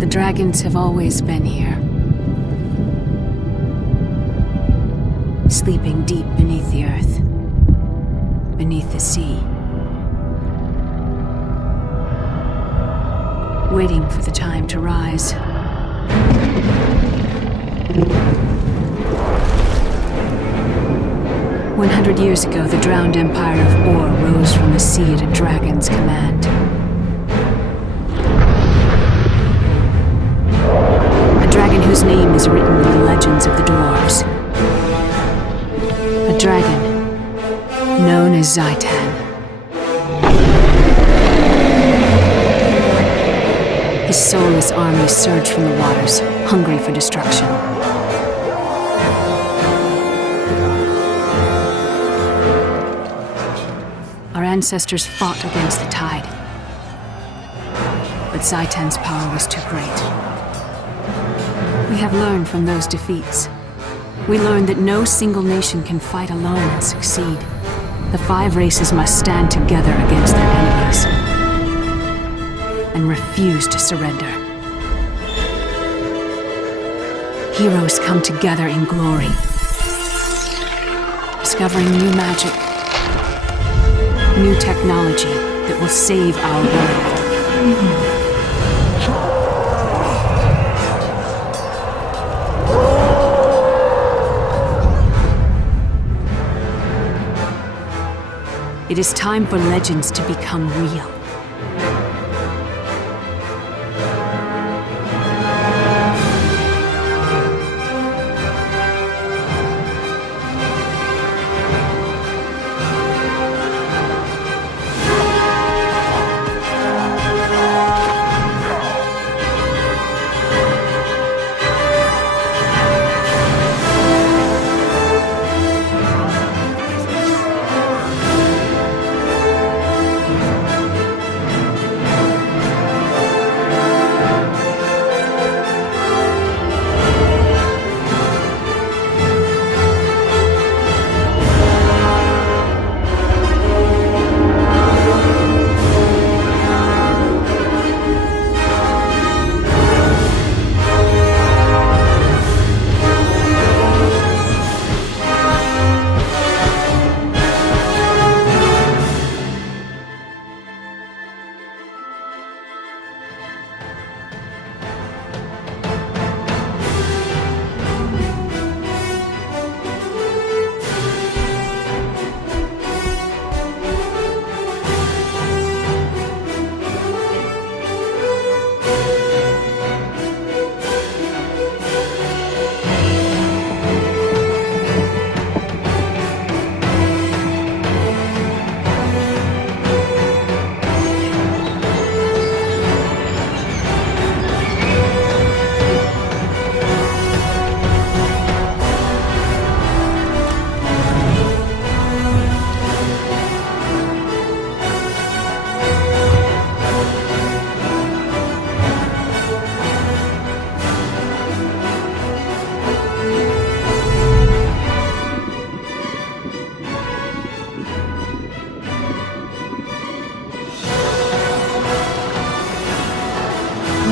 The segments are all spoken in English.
The dragons have always been here. Sleeping deep beneath the earth, beneath the sea. Waiting for the time to rise. One hundred years ago, the drowned empire of Or rose from the sea at a dragon's command. A dragon whose name is written in the legends of the dwarves. A dragon known as Zaitan. His soulless army surged from the waters, hungry for destruction. Ancestors fought against the tide. But Zaitan's power was too great. We have learned from those defeats. We learned that no single nation can fight alone and succeed. The five races must stand together against their enemies and refuse to surrender. Heroes come together in glory, discovering new magic, new technology that will save our world. It is time for legends to become real.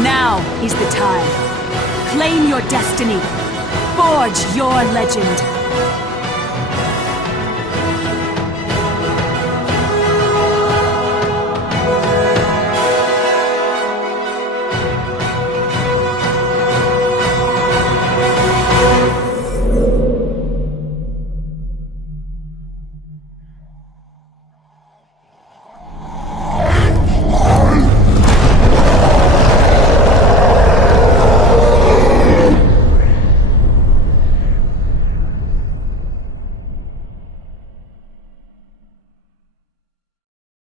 Now is the time. Claim your destiny. Forge your legend.